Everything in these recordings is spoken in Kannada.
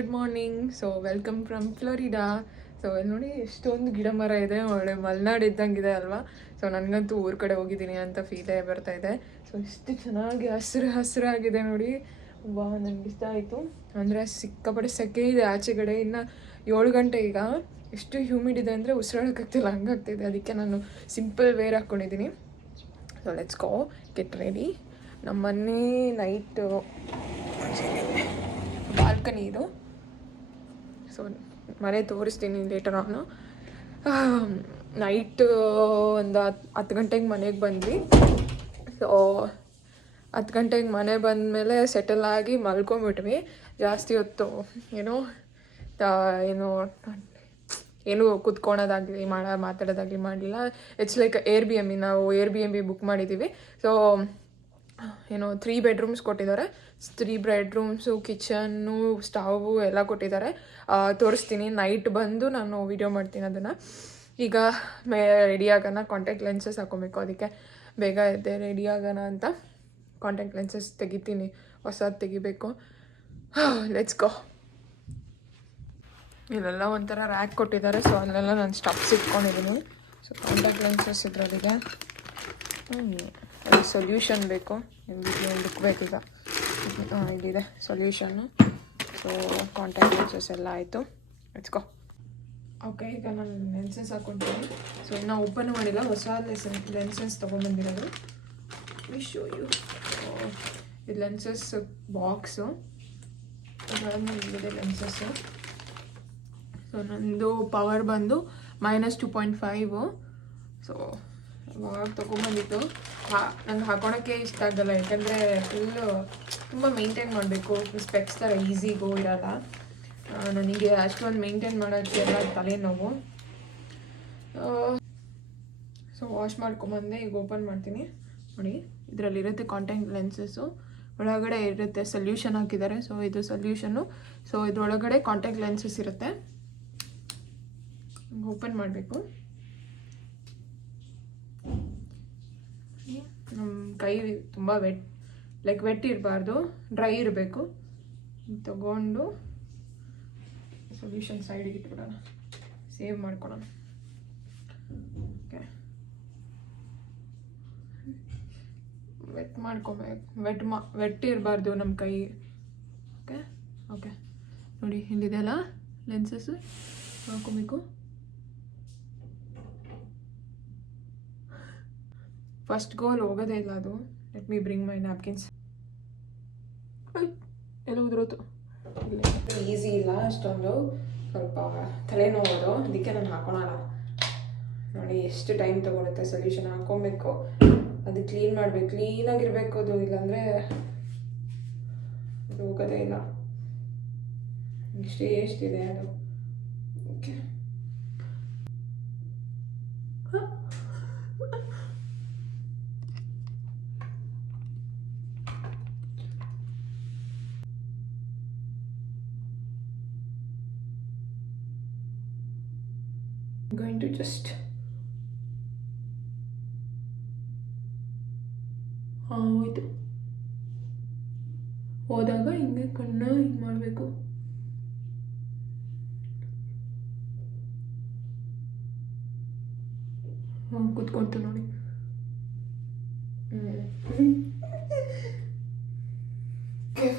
Good morning. So welcome from Florida. So ಇಲ್ಲಿ ನೋಡಿ ಎಷ್ಟೊಂದು ಗಿಡ ಮರ ಇದೆ, ಒಳ್ಳೆ ಮಲೆನಾಡು ಇದ್ದಂಗಿದೆ ಅಲ್ವಾ. ಸೊ ನನಗಂತೂ ಊರ ಕಡೆ ಹೋಗಿದ್ದೀನಿ ಅಂತ ಫೀಲೇ ಬರ್ತಾ ಇದೆ. ಸೊ ಎಷ್ಟು ಚೆನ್ನಾಗಿ ಹಸಿರಾಗಿದೆ ನೋಡಿ. ವಾ, ನನಗೆ ಇಷ್ಟ ಆಯಿತು. ಅಂದರೆ ಸಿಕ್ಕಾಪಟ್ಟೆ ಸೆಕೆ ಇದೆ ಆಚೆಗಡೆ. ಇನ್ನು 7 ಗಂಟೆ ಈಗ. ಎಷ್ಟು ಹ್ಯೂಮಿಡ್ ಇದೆ ಅಂದರೆ ಉಸಿರಾಡೋಕ್ಕಾಗ್ತಿಲ್ಲ, ಹಂಗಾಗ್ತಿದೆ. ಅದಕ್ಕೆ ನಾನು ಸಿಂಪಲ್ ವೇರ್ ಹಾಕ್ಕೊಂಡಿದ್ದೀನಿ. So let's go get ready. ನಮ್ಮ ಮನೆ ನೈಟು ಬಾಲ್ಕನಿ ಇದು. ಸೊ ಮನೆ ತೋರಿಸ್ತೀನಿ ಲೇಟರ್ ಆನು. ನೈಟ್ ಒಂದು 10 ಗಂಟೆಗೆ ಮನೆಗೆ ಬಂದ್ವಿ. ಸೊ 10 ಗಂಟೆಗೆ ಮನೆ ಬಂದಮೇಲೆ ಸೆಟಲ್ ಆಗಿ ಮಲ್ಕೊಂಬಿಟ್ವಿ. ಜಾಸ್ತಿ ಹೊತ್ತು ಏನು ಕುತ್ಕೊಳೋದಾಗಲಿ ಮಾತಾಡೋದಾಗಲಿ ಮಾಡಲಿಲ್ಲ. ಇಟ್ಸ್ ಲೈಕ್ ನಾವು air B M B book ಮಾಡಿದ್ದೀವಿ. ಸೊ 3 ಬೆಡ್ರೂಮ್ಸ್ ಕೊಟ್ಟಿದ್ದಾರೆ. 3 ಬೆಡ್ರೂಮ್ಸು, ಕಿಚನ್ನು, ಸ್ಟವು ಎಲ್ಲ ಕೊಟ್ಟಿದ್ದಾರೆ. ತೋರಿಸ್ತೀನಿ. ನೈಟ್ ಬಂದು ನಾನು ವಿಡಿಯೋ ಮಾಡ್ತೀನಿ ಅದನ್ನು. ಈಗ ರೆಡಿ ಆಗೋಣ. ಕಾಂಟ್ಯಾಕ್ಟ್ ಲೆನ್ಸಸ್ ಹಾಕ್ಕೊಬೇಕು, ಅದಕ್ಕೆ ಬೇಗ ಎದ್ದೆ ರೆಡಿ ಆಗೋಣ ಅಂತ ಕಾಂಟ್ಯಾಕ್ಟ್ ಲೆನ್ಸಸ್ ತೆಗಿತೀನಿ. ಹೊಸದು ತೆಗಿಬೇಕು. Let's go. ಇಲ್ಲೆಲ್ಲ ಒಂಥರ ರ್ಯಾಕ್ ಕೊಟ್ಟಿದ್ದಾರೆ. ಸೊ ಅಲ್ಲೆಲ್ಲ ನಾನು ಸ್ಟಫ್ಸ್ ಇಟ್ಕೊಂಡಿದ್ದೀನಿ. ಸೊ ಕಾಂಟ್ಯಾಕ್ಟ್ ಲೆನ್ಸಸ್ ಇದರಲ್ಲಿದೆ. ಅಲ್ಲಿ ಸೊಲ್ಯೂಷನ್ ಬೇಕು, ನಿಮಗೆ ಲುಕ್ ಬೇಕೀಗ. ಇಲ್ಲಿದೆ ಸೊಲ್ಯೂಷನ್ನು. ಸೊ ಕಾಂಟ್ಯಾಕ್ಟ್ ಲೆನ್ಸಸ್ ಎಲ್ಲ ಆಯಿತು. Let's go. ಓಕೆ, ಈಗ ನಾನು ಲೆನ್ಸಸ್ ಹಾಕ್ಕೊತೀನಿ. ಸೊ ಇನ್ನೂ ಓಪನ್ ಮಾಡಿಲ್ಲ, ಹೊಸ ಲೆನ್ಸಸ್ ತೊಗೊಂಬಂದಿರೋದು. Show you. ಇದು ಲೆನ್ಸಸ್ ಬಾಕ್ಸು. ಇಲ್ಲಿದೆ ಲೆನ್ಸಸ್ಸು. ಸೊ ನಂದು ಪವರ್ ಬಂದು -2.5. ಸೊ ಇವಾಗ ತೊಗೊಂಬಂದಿತ್ತು. ನಂಗೆ ಹಾಕೊಳಕ್ಕೆ ಇಷ್ಟ ಆಗಲ್ಲ, ಯಾಕಂದರೆ ಫುಲ್ಲು ತುಂಬ ಮೇಂಟೈನ್ ಮಾಡಬೇಕು. ಸ್ಪೆಕ್ಸ್ ಥರ ಈಸಿಗೂ ಇರಲ್ಲ. ನನಗೆ ಅಷ್ಟೊಂದು ಮೇಂಟೈನ್ ಮಾಡೋಕ್ಕೆ ಎಲ್ಲ ತಲೆನೋವು. ಸೊ ವಾಶ್ ಮಾಡ್ಕೊಂಬಂದೆ. ಈಗ ಓಪನ್ ಮಾಡ್ತೀನಿ. ನೋಡಿ, ಇದರಲ್ಲಿರುತ್ತೆ ಕಾಂಟ್ಯಾಕ್ಟ್ ಲೆನ್ಸಸ್ಸು. ಒಳಗಡೆ ಇರುತ್ತೆ ಸೊಲ್ಯೂಷನ್ ಹಾಕಿದ್ದಾರೆ. ಸೊ ಇದು ಸೊಲ್ಯೂಷನ್ನು. ಸೊ ಇದರೊಳಗಡೆ ಕಾಂಟ್ಯಾಕ್ಟ್ ಲೆನ್ಸಸ್ ಇರುತ್ತೆ. ಓಪನ್ ಮಾಡಬೇಕು. ನಮ್ಮ ಕೈ ತುಂಬ ವೆಟ್ ಇರಬಾರ್ದು, ಡ್ರೈ ಇರಬೇಕು. ತಗೊಂಡು ಸೊಲ್ಯೂಷನ್ ಸೈಡಿಗೆ ಇಟ್ಬಿಡೋಣ, ಸೇವ್ ಮಾಡ್ಕೊಳ್ಳೋಣ. ಓಕೆ, ವೆಟ್ ಮಾಡ್ಕೊಬೇಕು. ವೆಟ್ ಇರಬಾರ್ದು ನಮ್ಮ ಕೈ. ಓಕೆ ಓಕೆ ನೋಡಿ, ಇಲ್ಲಿದೆಲ್ಲ ಲೆನ್ಸಸ್ಸು ಹಾಕೋಬೇಕು. ಫಸ್ಟ್ ಗೋಲ್ ಹೋಗೋದೇ ಇಲ್ಲ ಅದು. ಲೆಟ್ ಮೀ ಬ್ರಿಂಗ್ ಮೈ ನ್ಯಾಪ್ಕಿನ್ಸ್. ಎಲ್ಲ ಉದುರೋತು. ಈಸಿ ಇಲ್ಲ ಅಷ್ಟೊಂದು, ಸ್ವಲ್ಪ ತಲೆನೋವುದು. ಅದಕ್ಕೆ ನಾನು ಹಾಕೊಳಲ್ಲ. ನೋಡಿ ಎಷ್ಟು ಟೈಮ್ ತೊಗೊಳುತ್ತೆ ಸೊಲ್ಯೂಷನ್ ಹಾಕೊಬೇಕು. ಅದು ಕ್ಲೀನ್ ಮಾಡಬೇಕು, ಕ್ಲೀನಾಗಿರಬೇಕು ಅದು, ಇಲ್ಲಾಂದರೆ ಅದು ಹೋಗೋದೇ ಇಲ್ಲ. ಎಷ್ಟಿದೆ ಅದು. ಓಕೆ, going to just ಹೋಯ್ತು. ಹೋದಾಗ ಹಿಂಗೆ ಕಣ್ಣ ಹಿಂಗೆ ಮಾಡಬೇಕು. ಕೂತ್ಕೊಂತು ನೋಡಿ.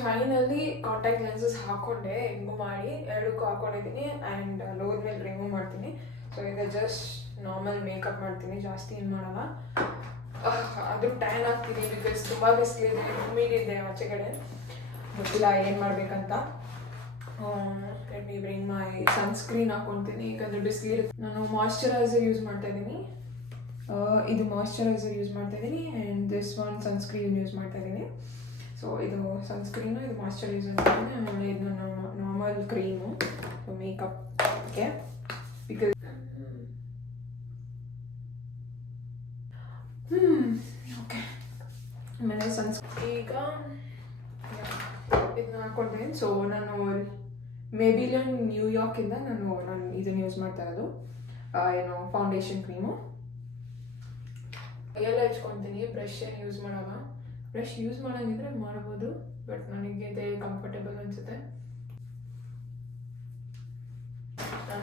ಫೈನಲಿ ಕಾಂಟ್ಯಾಕ್ಟ್ ಲೆನ್ಸಸ್ ಹಾಕ್ಕೊಂಡೆ. ಹೆಂಗೂ ಮಾಡಿ 2ಕ್ಕೂ ಹಾಕ್ಕೊಂಡಿದ್ದೀನಿ. ಆ್ಯಂಡ್ ಲೋದ್ಮೇಲೆ ರಿಮೂವ್ ಮಾಡ್ತೀನಿ. ಸೊ ಈಗ ಜಸ್ಟ್ ನಾರ್ಮಲ್ ಮೇಕಪ್ ಮಾಡ್ತೀನಿ, ಜಾಸ್ತಿ ಏನು ಮಾಡಲ್ಲ. ಅದು ಟ್ಯಾನ್ ಆಗ್ತೀನಿ, ಬಿಕಾಸ್ ತುಂಬ ಬಿಸಿಲಿದೆ, ಹ್ಯೂಮಿಡ್ ಇದೆ ಆಚೆ ಕಡೆ. ಗೊತ್ತಿಲ್ಲ ಏನು ಮಾಡಬೇಕಂತ. Let me bring my sunscreen ಹಾಕ್ಕೊತೀನಿ, ಯಾಕಂದರೆ ಬಿಸಿಲಿರುತ್ತೆ. ನಾನು ಮಾಯ್ಶ್ಚರೈಸರ್ ಯೂಸ್ ಮಾಡ್ತಾಯಿದ್ದೀನಿ. ಇದು ಮಾಯ್ಶ್ಚರೈಸರ್ ಯೂಸ್ ಮಾಡ್ತಾಯಿದ್ದೀನಿ. And this one sunscreen use ಮಾಡ್ತಾಯಿದ್ದೀನಿ. ಸೊ ಇದು ಸನ್ಸ್ಕ್ರೀನು, ಇದು ಮಾಯ್ಶ್ಚರೈಸರ್. ಆಮೇಲೆ ಇದು ನಾರ್ಮಲ್ ಕ್ರೀಮು ಮೇಕಪ್ಗೆ. ಬಿಕಾಸ್ ಓಕೆ, ಆಮೇಲೆ ಈಗ ಇದನ್ನ ಹಾಕ್ಕೊಳ್ತೀನಿ. ಸೊ ನಾನು ಮೇಬಿಲಿನ್ ನ್ಯೂಯಾರ್ಕಿಂದ ನಾನು ಇದನ್ನು ಯೂಸ್ ಮಾಡ್ತಾ ಇರೋದು. Foundation cream. ಎಲ್ಲ ಹಚ್ಕೊತೀನಿ. ಬ್ರಷ್ ಏನು ಯೂಸ್ ಮಾಡಲ್ಲ. ಬ್ರಷ್ ಯೂಸ್ ಮಾಡೋಂಗಿದ್ರೆ ಮಾಡ್ಬೋದು, ಬಟ್ ನನಗೆ ಇದೇ ಕಂಫರ್ಟೇಬಲ್ ಅನಿಸುತ್ತೆ.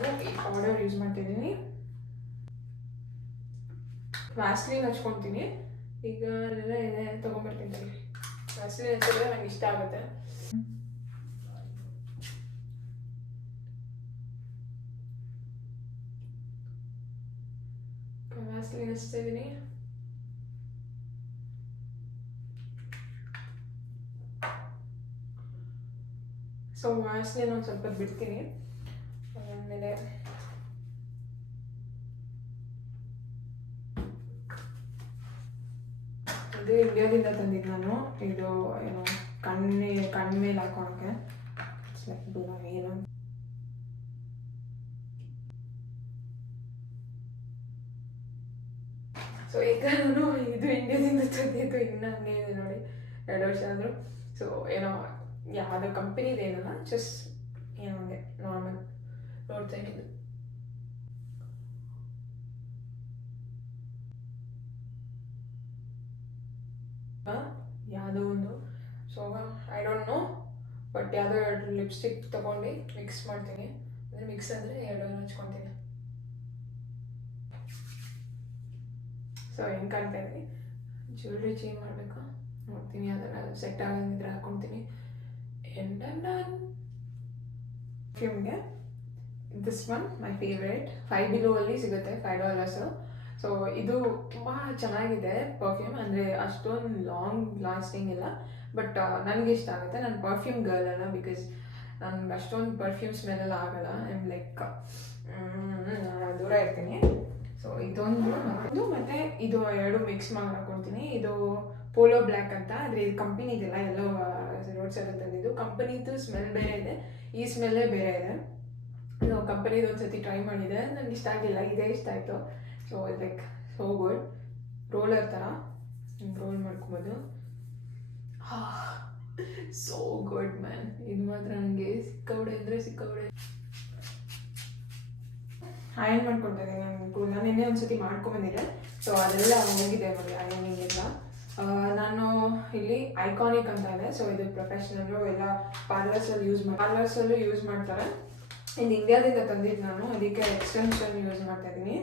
ನಾನು ಈ ಪೌಡರ್ ಯೂಸ್ ಮಾಡ್ತಿದ್ದೀನಿ. ವ್ಯಾಸ್ಲಿನ್ ಹಚ್ಕೊತೀನಿ. ಈಗ ಅದೆಲ್ಲ ಇದೆ ತೊಗೊಂಬರ್ತೀನಿ. ವ್ಯಾಸ್ಲಿನ್ ಹಚ್ಚಿದ್ರೆ ನಂಗೆ ಇಷ್ಟ ಆಗುತ್ತೆ. ವ್ಯಾಸ್ಲಿನ್ ಹಚ್ತಾ ಇದ್ದೀನಿ. ಸೊ ವ್ಯಾಸ್ಲಿನ್ ಒಂದು ಸ್ವಲ್ಪ ಬಿಡ್ತೀನಿ. ಆಮೇಲೆ ಇದು ಇಂಡಿಯಾದಿಂದ ತಂದಿದ್ದು ನಾನು. ಇದು ಏನು ಕಣ್ಮೇಲೆ ಹಾಕೋಳಕ್ಕೆ ಏನು. ಸೊ ಈಗ ನಾನು ಇದು ಇಂಡಿಯಾದಿಂದ ತಂದಿದ್ದು ಇನ್ನೂ ಹಂಗೆ ಇದೆ ನೋಡಿ, 2 ವರ್ಷ ಆದರೂ. ಸೊ ಏನೋ ಯಾವುದೋ ಕಂಪನಿದು ಏನಲ್ಲ, ಜಸ್ಟ್ ಏನೋ ಹಂಗೆ ನಾರ್ಮಲ್ ನೋಡ್ತಾ ಇದ್ದು. ಯಾವುದೋ ಒಂದು, so I don't know, but ಯಾವುದೋ 2 ಲಿಪ್ಸ್ಟಿಕ್ ತೊಗೊಂಡು ಮಿಕ್ಸ್ ಮಾಡ್ತೀನಿ. ಅಂದರೆ ಮಿಕ್ಸ್ ಅಂದರೆ 2 ಹಚ್ಕೊತೀನಿ. ಸೊ ಹೆಂಗೆ ಕಾಣ್ತಾ ಇದ್ದೀನಿ. ಜ್ಯುವೆಲ್ರಿ ಚೇಂಜ್ ಮಾಡಬೇಕು, ನೋಡ್ತೀನಿ. ಅದನ್ನು ಸೆಟ್ ಆಗಿದ್ರೆ ಹಾಕ್ಕೊತೀನಿ. And done. ಪರ್ಫ್ಯೂಮ್ಗೆ this one my favourite. 5 Below ಅಲ್ಲಿ ಸಿಗುತ್ತೆ, $5. ಸೊ ಇದು ತುಂಬ ಚೆನ್ನಾಗಿದೆ ಪರ್ಫ್ಯೂಮ್. ಅಂದರೆ ಅಷ್ಟೊಂದು ಲಾಂಗ್ ಲಾಸ್ಟಿಂಗ್ ಇಲ್ಲ, ಬಟ್ ನನಗೆ ಇಷ್ಟ ಆಗುತ್ತೆ. ನಾನು ಪರ್ಫ್ಯೂಮ್ ಗರ್ಲ್ ಅಲ್ಲ, ಬಿಕಾಸ್ ನನಗೆ ಅಷ್ಟೊಂದು ಪರ್ಫ್ಯೂಮ್ ಸ್ಮೆಲ್ ಎಲ್ಲ ಆಗಲ್ಲ. ಐ ಆಮ್ ಲೈಕ್ ದೂರ ಇರ್ತೀನಿ. ಸೊ ಇದೊಂದು ಮತ್ತು ಇದು 2 ಮಿಕ್ಸ್ ಮಾಡಿ ಹಾಕ್ಕೊಳ್ತೀನಿ. ಇದು ಪೋಲೋ ಬ್ಲ್ಯಾಕ್ ಅಂತ, ಆದರೆ ಇದು ಕಂಪನಿದಿಲ್ಲ, ಎಲ್ಲೋ ರೋಡ್ ಸೈಡಲ್ಲಿ ತಂದಿದ್ದು. ಕಂಪನಿದು ಸ್ಮೆಲ್ ಬೇರೆ ಇದೆ, ಈ ಸ್ಮೆಲ್ಲೇ ಬೇರೆ ಇದೆ. ನಾವು ಕಂಪನಿದು ಒಂದು ಸತಿ ಟ್ರೈ ಮಾಡಿದೆ, ನನಗೆ ಇಷ್ಟ ಆಗಿಲ್ಲ. ಇದೇ ಇಷ್ಟ ಆಯಿತು. ಸೊ ಇದು ಲೈಕ್ ಸೋ ಗುಡ್. ರೋಲರ್ ಥರ ರೋಲ್ ಮಾಡ್ಕೊಬೋದು. So good man. ಇದು ಮಾತ್ರ ನನಗೆ ಸಿಕ್ಕಾಬಿಡೆ ಅಂದರೆ ಸಿಕ್ಕಾಬಿಡೆ. ಅಯನ್ ಮಾಡ್ಕೊಳ್ತಾ ಇದ್ದೀನಿ ನಾನು ಕೂದಲ. ನಿನ್ನೆ ಒಂದು ಸತಿ ಮಾಡ್ಕೊಂಬಂದಿದ್ದೆ, ಸೊ ಅದೆಲ್ಲ ಹೋಗಿದೆ ನೋಡಿ ಅಯನಿಂಗ್ ಎಲ್ಲ. ನಾನು ಇಲ್ಲಿ ಐಕಾನಿಕ್ ಅಂತ ಇದೆ. ಸೊ ಇದು ಪ್ರೊಫೆಷ್ನಲ್ಲು ಎಲ್ಲ ಪಾರ್ಲರ್ಸಲ್ಲೂ ಯೂಸ್ ಮಾಡ್ತಾರೆ. ಇದು ಇಂಡಿಯಾದಿಂದ ತಂದಿದ್ದು ನಾನು, ಅದಕ್ಕೆ ಎಕ್ಸ್ಟೆನ್ಷನ್ ಯೂಸ್ ಮಾಡ್ತಾ ಇದ್ದೀನಿ.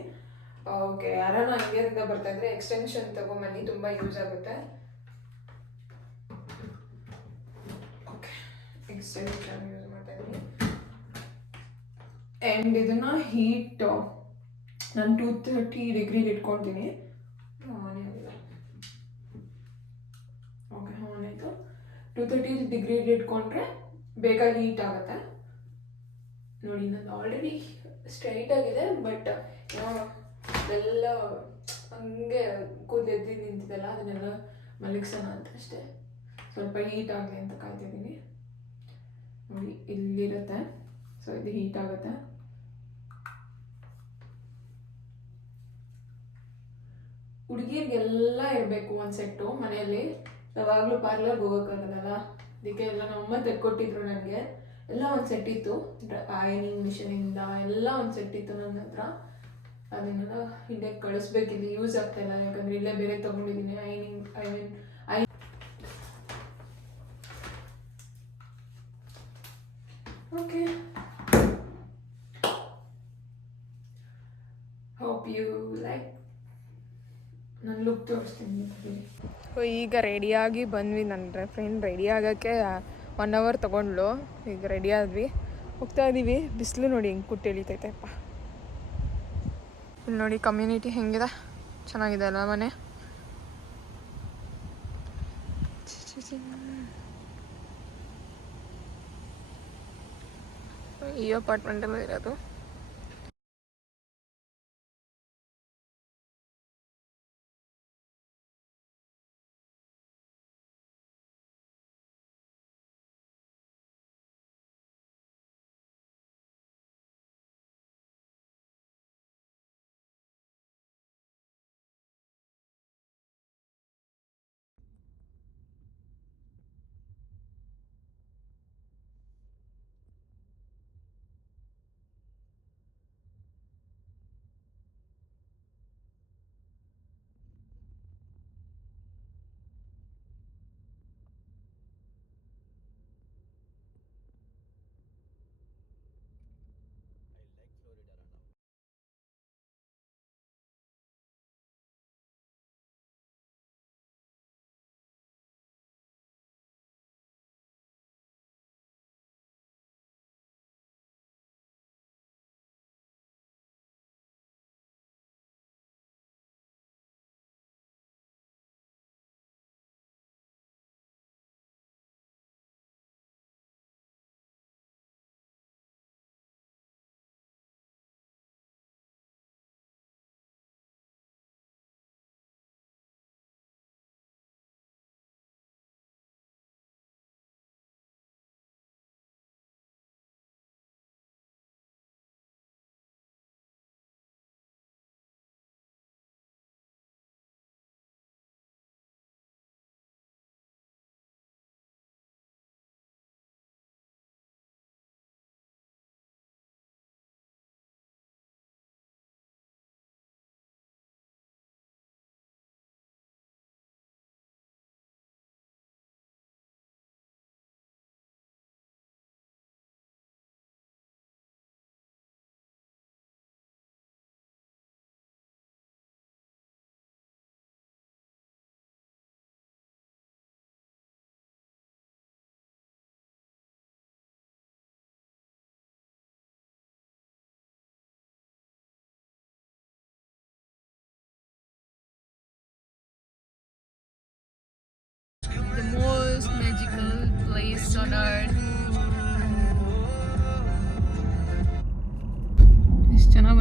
ಓಕೆ, ಯಾರನ್ನ ಇಂಡಿಯಾದಿಂದ ಬರ್ತಾ ಇದ್ರೆ ಎಕ್ಸ್ಟೆನ್ಷನ್ ತೊಗೊಂಬನ್ನಿ, ತುಂಬ ಯೂಸ್ ಆಗುತ್ತೆ. ಓಕೆ, ಎಕ್ಸ್ಟೆನ್ಷನ್ ಯೂಸ್ ಮಾಡ್ತಾ ಇದ್ದೀನಿ. ಆ್ಯಂಡ್ ಇದನ್ನು ಹೀಟ್ ನಾನು 230 ಡಿಗ್ರಿಲಿ ಇಟ್ಕೊಳ್ತೀನಿ. ಆನ್ ಆಗಿಲ್ಲ. ಓಕೆ, ಆನ್ ಆಯಿತು. 230 ಡಿಗ್ರಿಲಿ ಇಟ್ಕೊಂಡ್ರೆ ಬೇಗ ಹೀಟ್ ಆಗುತ್ತೆ ನೋಡಿ. ನಾನು ಆಲ್ರೆಡಿ ಸ್ಟ್ರೈಟ್ ಆಗಿದೆ, ಬಟ್ ಎಲ್ಲ ಹಂಗೆ ಕೂದಲು ನಿಂತಿದೆಲ್ಲ, ಅದನ್ನೆಲ್ಲ ಮಲಗಿಸೋಣ ಅಂತ ಅಷ್ಟೇ. ಸ್ವಲ್ಪ ಹೀಟ್ ಆಗಲಿ ಅಂತ ಕಾಯ್ತಿದ್ದೀನಿ ನೋಡಿ. ಇಲ್ಲಿರುತ್ತೆ, ಸೊ ಇದು ಹೀಟ್ ಆಗುತ್ತೆ. ಹುಡುಗಿರಿಗೆಲ್ಲ ಇರಬೇಕು ಒಂದು ಸೆಟ್ಟು ಮನೆಯಲ್ಲಿ. ಯಾವಾಗಲೂ ಪಾರ್ಲರ್ಗೆ ಹೋಗೋಕ್ಕಾಗಲ್ಲ, ಅದಕ್ಕೆ ಎಲ್ಲ ನಮ್ಮಮ್ಮ ತೆಕ್ಕೊಟ್ಟಿದ್ರು ನನಗೆ. ಎಲ್ಲ ಒಂದು ಸೆಟ್ ಇತ್ತು, ಅಯನಿಂಗ್ ಮಿಷನಿಂದ ಎಲ್ಲ ಒಂದು ಸೆಟ್ ಇತ್ತು ನನ್ನ ಹತ್ರ. ಅದನ್ನೆಲ್ಲ ಇಂಡಿಯಾಗೆ ಕಳಿಸ್ಬೇಕಿಲ್ಲಿ, ಯೂಸ್ ಆಗ್ತಾಯಿಲ್ಲ. ಯಾಕಂದರೆ ಇಲ್ಲೇ ಬೇರೆ ತೊಗೊಂಡಿದ್ದೀನಿ ಓಕೆ. Hope you like. ನಾನು ಲುಕ್ ತೋರಿಸ್ತೀನಿ. ಈಗ ರೆಡಿಯಾಗಿ ಬಂದ್ವಿ. ನನ್ನ ಫ್ರೆಂಡ್ ರೆಡಿ ಆಗೋಕ್ಕೆ 1 hour ತೊಗೊಂಡ್ಲು. ಈಗ ರೆಡಿ ಆದ್ವಿ, ಹೋಗ್ತಾ ಇದ್ದೀವಿ. ಬಿಸಿಲು ನೋಡಿ ಹೆಂಗೆ ಕುಟ್ಟಿ ಎಳಿತೈತೆಪ್ಪ. ಇಲ್ಲಿ ನೋಡಿ ಕಮ್ಯುನಿಟಿ ಹೆಂಗಿದೆ, ಚೆನ್ನಾಗಿದೆ ಅಲ್ಲ ಮನೆ. ಈ ಅಪಾರ್ಟ್ಮೆಂಟಲ್ಲಿ ಇರೋದು.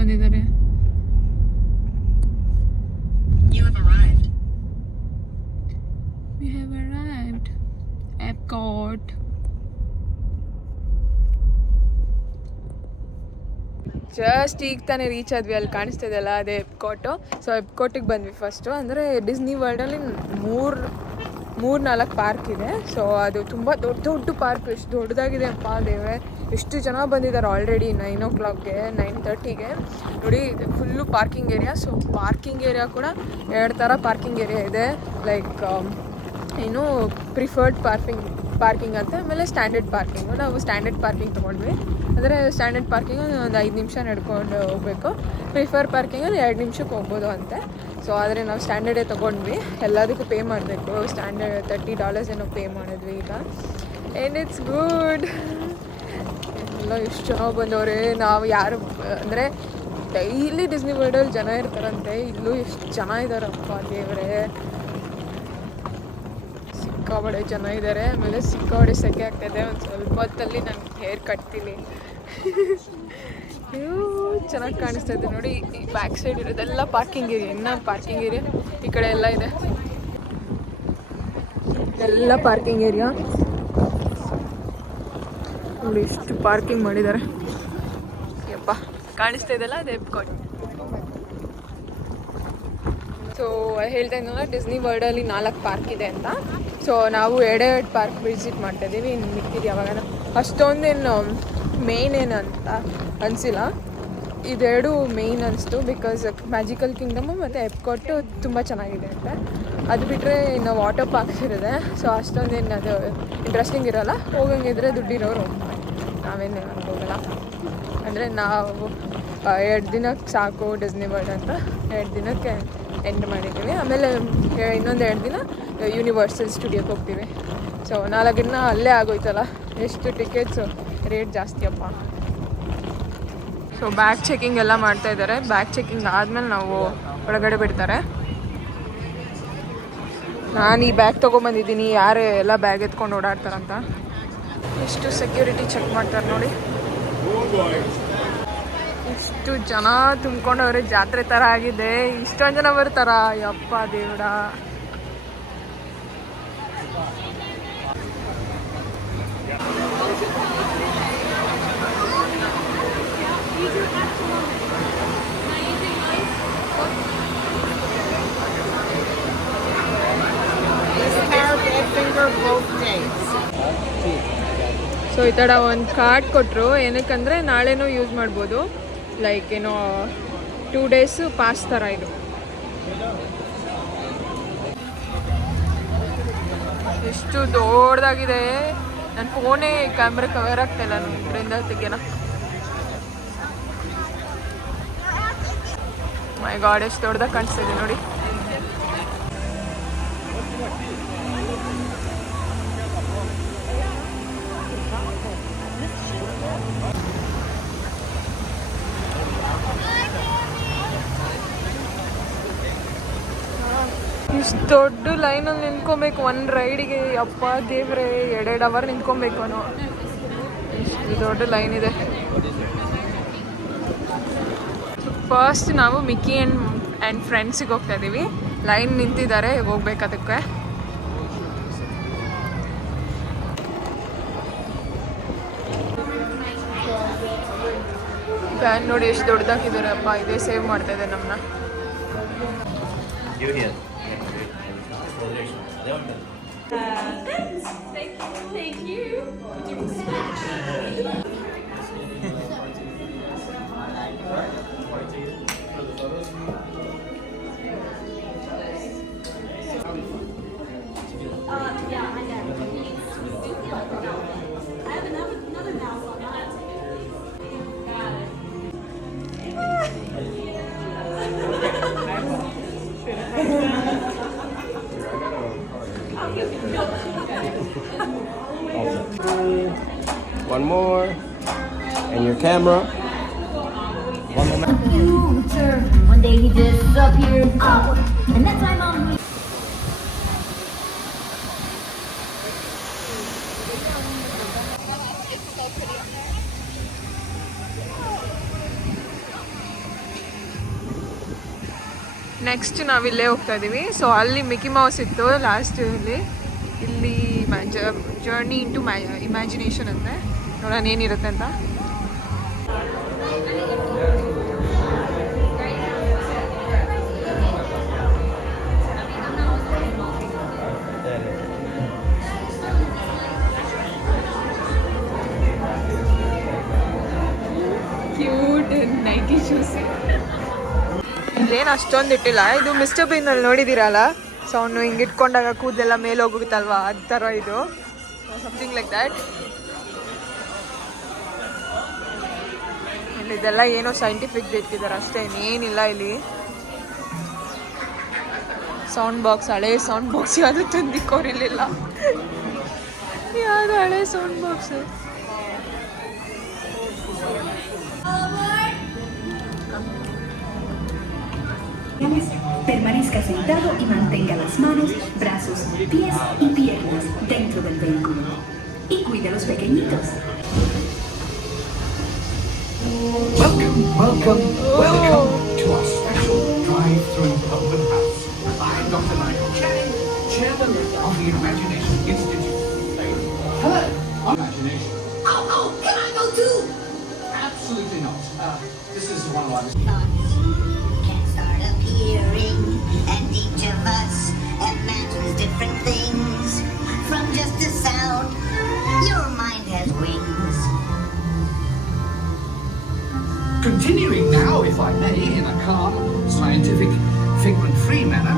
ಬಂದಿದ್ದಾರೆ. We have arrived. Epcot. Just ಈಗ ತಾನೇ ರೀಚ್ ಆದ್ವಿ. ಅಲ್ಲಿ ಕಾಣಿಸ್ತಿದೆಯಲ್ಲ ಅದೇ ಎಪ್ಕೋಟು. ಸೊ ಎಪ್ಕೋಟಿಗೆ ಬಂದ್ವಿ ಫಸ್ಟು. ಅಂದರೆ ಡಿಸ್ನಿ ವರ್ಲ್ಡಲ್ಲಿ 3-4 ಪಾರ್ಕ್ ಇದೆ. ಸೊ ಅದು ತುಂಬ ದೊಡ್ಡ ಪಾರ್ಕ್. ಎಷ್ಟು ದೊಡ್ಡದಾಗಿದೆ ಅಪ್ಪ ದೇವ್ರೆ. ಎಷ್ಟು ಜನ ಬಂದಿದ್ದಾರೆ ಆಲ್ರೆಡಿ 9 o'clockಗೆ 9:30ಗೆ. ನೋಡಿ full parking area. So parking area ಕೂಡ 2 ಥರ ಪಾರ್ಕಿಂಗ್ ಏರಿಯಾ ಇದೆ. ಲೈಕ್ ಏನು ಪ್ರಿಫರ್ಡ್ ಪಾರ್ಕಿಂಗ್ ಅಂತ, ಆಮೇಲೆ ಸ್ಟ್ಯಾಂಡರ್ಡ್ ಪಾರ್ಕಿಂಗು. ನಾವು ಸ್ಟ್ಯಾಂಡರ್ಡ್ ಪಾರ್ಕಿಂಗ್ ತೊಗೊಂಡ್ವಿ. ಅಂದರೆ ಸ್ಟ್ಯಾಂಡರ್ಡ್ ಪಾರ್ಕಿಂಗು ಒಂದು 5 ನಿಮಿಷ ನಡ್ಕೊಂಡು ಹೋಗಬೇಕು. ಪ್ರಿಫರ್ ಪಾರ್ಕಿಂಗಲ್ಲಿ 2 ನಿಮಿಷಕ್ಕೆ ಹೋಗ್ಬೋದು ಅಂತೆ. ಸೊ ಆದರೆ ನಾವು ಸ್ಟ್ಯಾಂಡರ್ಡೇ ತೊಗೊಂಡ್ವಿ. ಎಲ್ಲದಕ್ಕೂ ಪೇ ಮಾಡಬೇಕು. ಸ್ಟ್ಯಾಂಡರ್ಡ್ $30 ಏನೋ ಪೇ ಮಾಡಿದ್ವಿ ಈಗ. And it's good. ಎಲ್ಲ ಎಷ್ಟು ಜನ ಬಂದವ್ರೆ. ನಾವು ಯಾರು ಅಂದರೆ ಡೈಲಿ ಡಿಸ್ನಿ ವರ್ಲ್ಡಲ್ಲಿ ಜನ ಇರ್ತಾರಂತೆ. ಇಲ್ಲೂ ಎಷ್ಟು ಜನ ಇದ್ದಾರಪ್ಪ ದೇವರೇ. ಸಿಕ್ಕಾಬಡೆ ಜನ ಇದ್ದಾರೆ. ಆಮೇಲೆ ಸಿಕ್ಕಾಬಡೆ ಸೆಕೆ ಆಗ್ತಾಯಿದೆ. ಒಂದು ಸ್ವಲ್ಪ ಹೊತ್ತಲ್ಲಿ ನಾನು ಹೇರ್ ಕಟ್ತೀನಿ. ಚೆನ್ನಾಗಿ ಕಾಣಿಸ್ತಾ ಇದೆ ನೋಡಿ. ಈ ಬ್ಯಾಕ್ ಸೈಡ್ ಇರೋದೆಲ್ಲ ಪಾರ್ಕಿಂಗ್ ಏರಿಯಾ. ಇನ್ನು ಪಾರ್ಕಿಂಗ್ ಏರಿಯಾ ಈ ಕಡೆ ಎಲ್ಲ ಇದೆ. ಎಲ್ಲ ಪಾರ್ಕಿಂಗ್ ಏರಿಯಾ ನೋಡಿ. ಎಷ್ಟು ಪಾರ್ಕಿಂಗ್ ಮಾಡಿದ್ದಾರೆ ಯಪ್ಪ. ಕಾಣಿಸ್ತಾ ಇದೆಲ್ಲ ಅದು ಎಪ್ಕಾಟ್. ಸೊ ಹೇಳ್ತಾ ಇದ್ನಲ್ಲ ಡಿಸ್ನಿ ವರ್ಲ್ಡಲ್ಲಿ 4 ಪಾರ್ಕ್ ಇದೆ ಅಂತ. ಸೊ ನಾವು 2 ಪಾರ್ಕ್ ವಿಸಿಟ್ ಮಾಡ್ತಾಯಿದ್ದೀವಿ. ಇನ್ನು ಮಿಕ್ಕಿದ್ದು ಯಾವಾಗ ಅಷ್ಟೊಂದೇನು ಮೇಯ್ನ್ ಏನು ಅಂತ ಅನಿಸಿಲ್ಲ. ಇದೆರಡು ಮೇಯ್ನ್ ಅನಿಸ್ತು. ಬಿಕಾಸ್ ಮ್ಯಾಜಿಕಲ್ ಕಿಂಗ್ಡಮು ಮತ್ತು ಎಪ್ಕಾಟು ತುಂಬ ಚೆನ್ನಾಗಿದೆ ಅಂತ. ಅದು ಬಿಟ್ಟರೆ ಇನ್ನು ವಾಟರ್ ಪಾರ್ಕ್ಸ್ ಇರುತ್ತೆ. ಸೊ ಅಷ್ಟೊಂದೇನು ಅದು ಇಂಟ್ರೆಸ್ಟಿಂಗ್ ಇರೋಲ್ಲ. ಹೋಗಂಗಿದ್ರೆ ದುಡ್ಡಿರೋರು ಹೋಗ್ತಾರೆ. ನಾವೇನು ಹೋಗಲ್ಲ. ಅಂದರೆ ನಾವು 2 ದಿನಕ್ಕೆ ಸಾಕು ಡಿಸ್ನಿ ವರ್ಲ್ಡ್ ಅಂತ 2 ದಿನಕ್ಕೆ ಎಂಡ್ ಮಾಡಿದ್ದೀವಿ. ಆಮೇಲೆ ಇನ್ನೊಂದು 2 ದಿನ ಯೂನಿವರ್ಸಲ್ ಸ್ಟುಡಿಯೋಕ್ಕೆ ಹೋಗ್ತೀವಿ. ಸೊ 4 ದಿನ ಅಲ್ಲೇ ಆಗೋಯ್ತಲ್ಲ. ಎಷ್ಟು ಟಿಕೆಟ್ಸು ರೇಟ್ ಜಾಸ್ತಿ ಅಪ್ಪ. ಸೊ ಬ್ಯಾಗ್ ಚೆಕಿಂಗ್ ಎಲ್ಲ ಮಾಡ್ತಾಯಿದ್ದಾರೆ. ಬ್ಯಾಗ್ ಚೆಕಿಂಗ್ ಆದಮೇಲೆ ನಾವು ಒಳಗಡೆ ಬಿಡ್ತಾರೆ. ನಾನು ಈ ಬ್ಯಾಗ್ ತೊಗೊಂಬಂದಿದ್ದೀನಿ. ಯಾರು ಎಲ್ಲ ಬ್ಯಾಗ್ ಎತ್ಕೊಂಡು ಓಡಾಡ್ತಾರಂತ. ಎಷ್ಟು ಸೆಕ್ಯೂರಿಟಿ ಚೆಕ್ ಮಾಡ್ತಾರೆ ನೋಡಿ. ಇಷ್ಟು ಜನ ತುಂಬ್ಕೊಂಡವ್ರೆ. ಜಾತ್ರೆ ಥರ ಆಗಿದೆ. ಇಷ್ಟೊಂದು ಜನ ಬರ್ತಾರ ಯಪ್ಪ ದೇವ್ರ. ಸೊ ಈ ಥರ ಒಂದು ಕಾರ್ಡ್ ಕೊಟ್ಟರು. ಏನಕ್ಕಂದರೆ ನಾಳೆನೂ ಯೂಸ್ ಮಾಡ್ಬೋದು. ಲೈಕ್ ಏನೋ 2 days ಪಾಸ್ ಥರ ಇದು. ಎಷ್ಟು ದೊಡ್ಡದಾಗಿದೆ. ನನ್ನ ಫೋನೇ ಕ್ಯಾಮ್ರಾ ಕವರ್ ಆಗ್ತಾಯಿಲ್ಲ. ನಾನು ಇದರಿಂದ ತೆಗೆಯೋಣ. ಮೈ ಗಾಡ್ ಎಷ್ಟು ದೊಡ್ಡದಾಗಿ ಕಾಣಿಸ್ತಿದೆ ನೋಡಿ. ಇಷ್ಟು ದೊಡ್ಡ ಲೈನಲ್ಲಿ ನಿಂತ್ಕೊಬೇಕು ಒಂದು ರೈಡಿಗೆ. ಅಪ್ಪ ದೇವ್ರೆ 2 ಅವರ್ ನಿಂತ್ಕೊಬೇಕು. ಇಷ್ಟು ದೊಡ್ಡ ಲೈನ್ ಇದೆ. ಫಸ್ಟ್ ನಾವು ಮಿಕ್ಕಿ ಆ್ಯಂಡ್ ಫ್ರೆಂಡ್ಸಿಗೆ ಹೋಗ್ತಾ ಇದ್ದೀವಿ. ಲೈನ್ ನಿಂತಿದ್ದಾರೆ, ಹೋಗ್ಬೇಕು ಅದಕ್ಕೆ. ಫ್ಯಾನ್ ನೋಡಿ ಎಷ್ಟು ದೊಡ್ಡದಾಗಿದ್ದಾರೆ ಅಪ್ಪ. ಇದೇ ಸೇವ್ ಮಾಡ್ತಾ ಇದೆ ನಮ್ಮನ್ನ. Thank you. One more. And your camera. One more. One day he just disappeared. Oh, and that's my mom. Next ನಾವಿಲ್ಲೇ ಹೋಗ್ತಾ ಇದ್ದೀವಿ. ಸೊ ಅಲ್ಲಿ ಮಿಕ್ಕಿ ಮೌಸ್ ಇತ್ತು ಲಾಸ್ಟ್ ಇಲ್ಲಿ ಜರ್ನಿ ಇಂಟು ಇಮ್ಯಾಜಿನೇಷನ್ ಅಂತೆ. ನೋಡೋಣ ಏನಿರುತ್ತೆ ಅಂತ. Cute Nike shoes. ಇಲ್ಲೇನು ಅಷ್ಟೊಂದು ಇಟ್ಟಿಲ್ಲ. ಇದು ಮಿಸ್ಟರ್ ಬೀನಲ್ಲಿ ನೋಡಿದ್ದೀರಲ್ಲ, ಸೊ ಅವನು ಹಿಂಗೆ ಇಟ್ಕೊಂಡಾಗ ಕೂದಲೆಲ್ಲ ಮೇಲೆ ಹೋಗುತ್ತಲ್ವಾ, ಅದು ಥರ ಇದು ಸಮಥಿಂಗ್ ಲೈಕ್ ದ್ಯಾಟ್. ಇಲ್ಲಿ ಇದೆಲ್ಲ ಏನೋ ಸೈಂಟಿಫಿಕ್ ಇಟ್ಟಿದ್ದಾರೆ ಅಷ್ಟೇ, ಏನಿಲ್ಲ ಇಲ್ಲಿ. ಸೌಂಡ್ ಬಾಕ್ಸ್, ಹಳೆ ಸೌಂಡ್ ಬಾಕ್ಸ್ ಯಾವುದು ತಂದಿಕ್ಕೋರಿಲ್ಲ. ಯಾವುದು ಹಳೆ sound box. Permanezca sentado y mantenga las manos, brazos, pies y piernas dentro del vehículo. Y cuide a los pequeñitos. Welcome to our special drive-through open house. I'm Dr. Michael Channing, Chairman of the Imagination Institute. Hello, Imagination. Oh, can I go too? Absolutely not. This is one of our... Can start appearing, and each of us imagines different things. From just a sound, your mind has wings. Continuing now, if I may, in a calm, scientific, figment-free manner,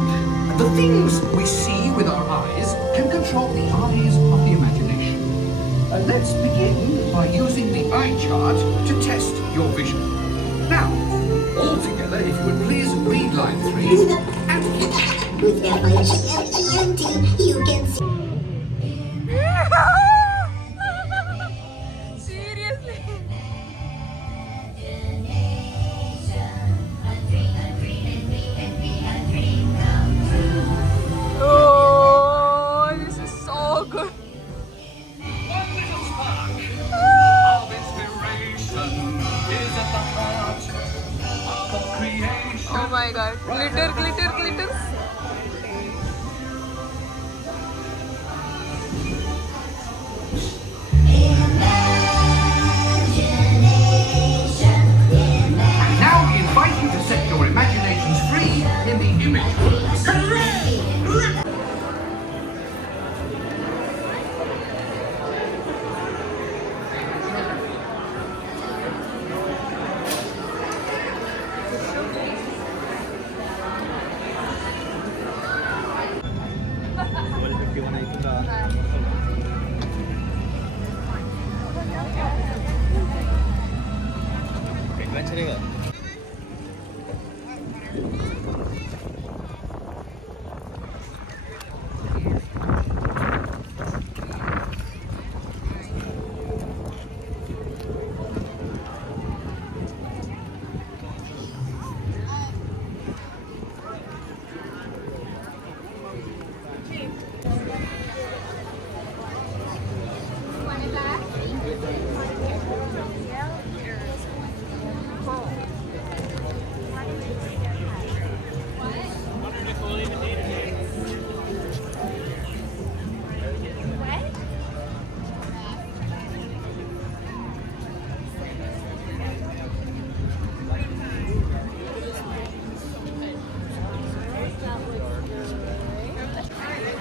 the things we see with our eyes can control the eyes of the imagination. Let's begin by using the eye chart to test your vision. Now, all together, if you would please read line 3 and With F-I-G-F-E-N-T, you can see. Seriously? Oh, this is so good. one little spark of inspiration is at the heart of creation. Oh my god. Glitter, glitter, glitter. And now we invite you to set your imaginations free in the image world.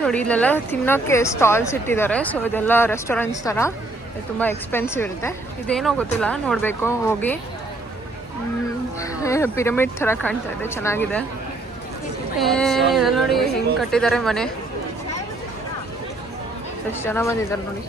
ನೋಡಿ ಇಲ್ಲೆಲ್ಲ ತಿನ್ನೋಕ್ಕೆ ಸ್ಟಾಲ್ಸ್ ಇಟ್ಟಿದ್ದಾರೆ. ಸೊ ಇದೆಲ್ಲ ರೆಸ್ಟೋರೆಂಟ್ಸ್ ಥರ, ತುಂಬ ಎಕ್ಸ್ಪೆನ್ಸಿವ್ ಇರುತ್ತೆ. ಇದೇನೋ ಗೊತ್ತಿಲ್ಲ, ನೋಡಬೇಕು ಹೋಗಿ. ಪಿರಮಿಡ್ ಥರ ಕಾಣ್ತಾ ಇದೆ, ಚೆನ್ನಾಗಿದೆ. ಇದೆಲ್ಲ ನೋಡಿ ಹೆಂಗೆ ಕಟ್ಟಿದ್ದಾರೆ ಮನೆ, ಎಷ್ಟು ಜನ ಬಂದಿದ್ದಾರೆ ನೋಡಿ.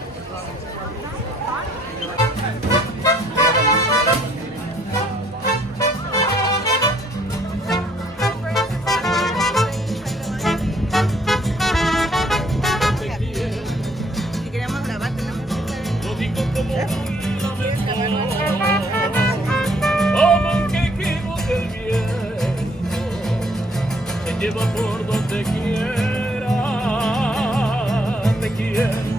Lleva por donde quiera, te quiero.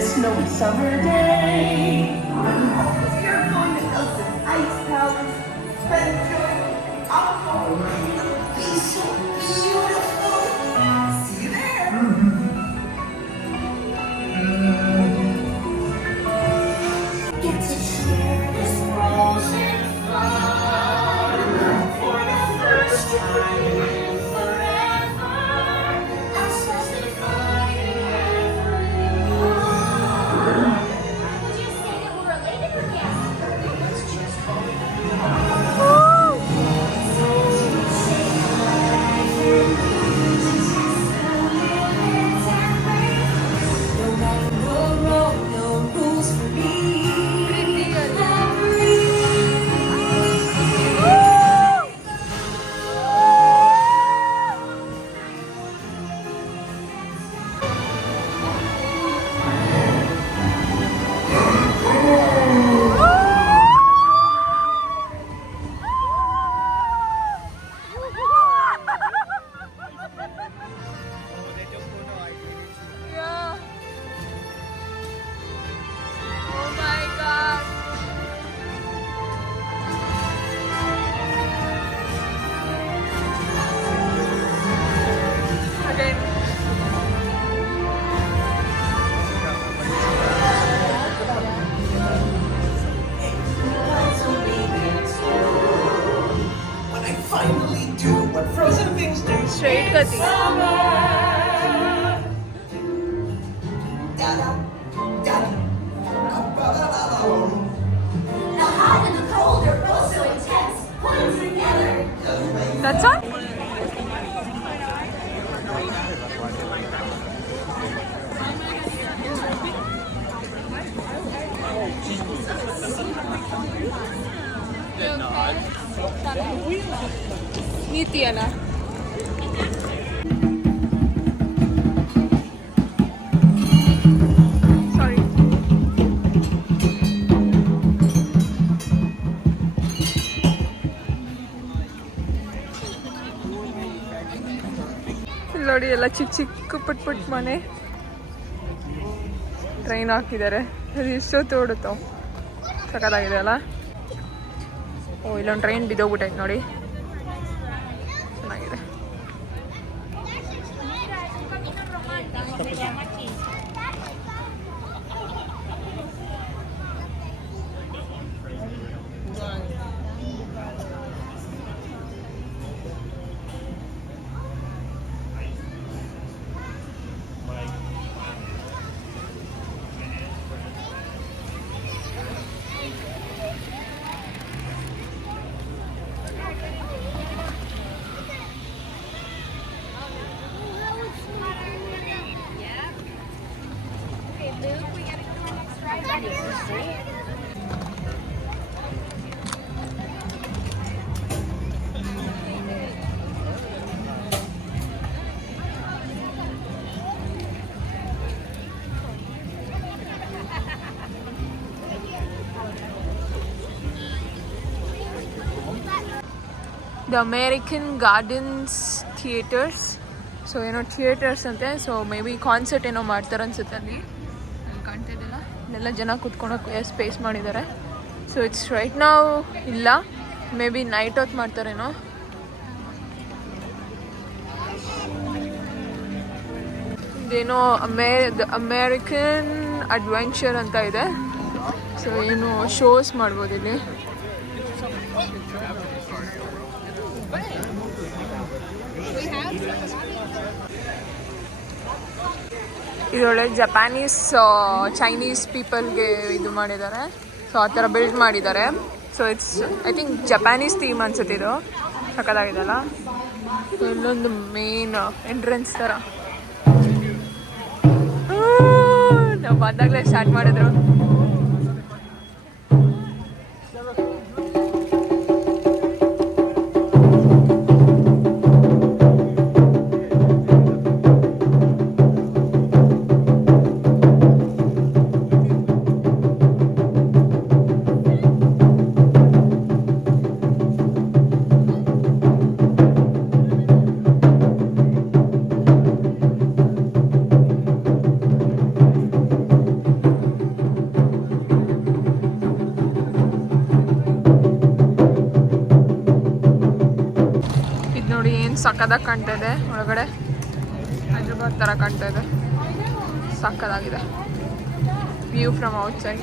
snowy summer day. You're going to Nelson's Ice Palace, spend joy outdoor. It'll be so beautiful. See you there. Get to share this frozen fun for the first time in forever. I'll specify everyone. Would you say that we're related or guests? No matter the road, no rules for me. When I finally do what frozen things do. Straight gati. The hot and the cold are both so intense. Put them together. That's all? ನೀತಿ ಅಲ್ಲ ಸಾರಿ ನೋಡಿ ಎಲ್ಲ ಚಿಕ್ಕ ಚಿಕ್ಕ ಪುಟ್ ಪುಟ್ ಮನೆ ಟ್ರೈನ್ ಹಾಕಿದ್ದಾರೆ ಅದು ಎಷ್ಟೊತ್ತು ಓಡುತ್ತೋ ಸಕ್ಕತ್ತಾಗಿದೆ ಅಲ್ಲ ಓ ಇಲ್ಲೊಂದು ಟ್ರೈನ್ ಬಿದ್ದೋಗ್ಬಿಟ್ಟೈತೆ ನೋಡಿ ಚೆನ್ನಾಗಿದೆ the American gardens theatres so ಏನೋ ಥಿಯೇಟರ್ಸ್ ಅಂತೆ ಸೊ ಮೇ ಬಿ ಕಾನ್ಸರ್ಟ್ ಏನೋ ಮಾಡ್ತಾರೆ ಅನ್ಸುತ್ತೆ ಅಲ್ಲಿ ಕಾಣ್ತಾ ಇದೆಯಲ್ಲ ಇಲ್ಲೆಲ್ಲ ಜನ ಕುತ್ಕೊಳಕ್ಕೆ ಸ್ಪೇಸ್ ಮಾಡಿದ್ದಾರೆ ಸೊ ಇಟ್ಸ್ ರೈಟ್ ನಾವು ಇಲ್ಲ ಮೇ ಬಿ ನೈಟ್ ಹೊತ್ತು ಮಾಡ್ತಾರೇನೋ ಇದೇನೋ ಅಮೇರಿಕನ್ ಅಡ್ವೆಂಚರ್ ಅಂತ ಇದೆ ಸೊ ಏನು ಶೋಸ್ ಮಾಡ್ಬೋದು ಇಲ್ಲಿ ಇದರೊಳಗೆ ಜಪಾನೀಸ್ ಚೈನೀಸ್ ಪೀಪಲ್ಗೆ ಇದು ಮಾಡಿದ್ದಾರೆ ಸೊ ಆ ಥರ ಬಿಲ್ಡ್ ಮಾಡಿದ್ದಾರೆ so it's I think Japanese theme ಅನ್ಸುತ್ತೆ ಇದು ಸಕ್ಕತ್ತಾಗಿದೆಲ್ಲ ಇಲ್ಲೊಂದು ಮೇನ್ ಎಂಟ್ರೆನ್ಸ್ ಥರ ನಾವು ಬಂದಾಗಲೇ ಸ್ಟಾರ್ಟ್ ಮಾಡಿದ್ರು ಸಕ್ಕದಾಗಿ ಕಾಣ್ತಾ ಇದೆ ಒಳಗಡೆ. ಹೈದ್ರಾಬಾದ್ ಥರ ಕಾಣ್ತಾ ಇದೆ, ಸಕ್ಕದಾಗಿದೆ ವ್ಯೂ ಫ್ರಮ್ ಔಟ್ಸೈಡ್.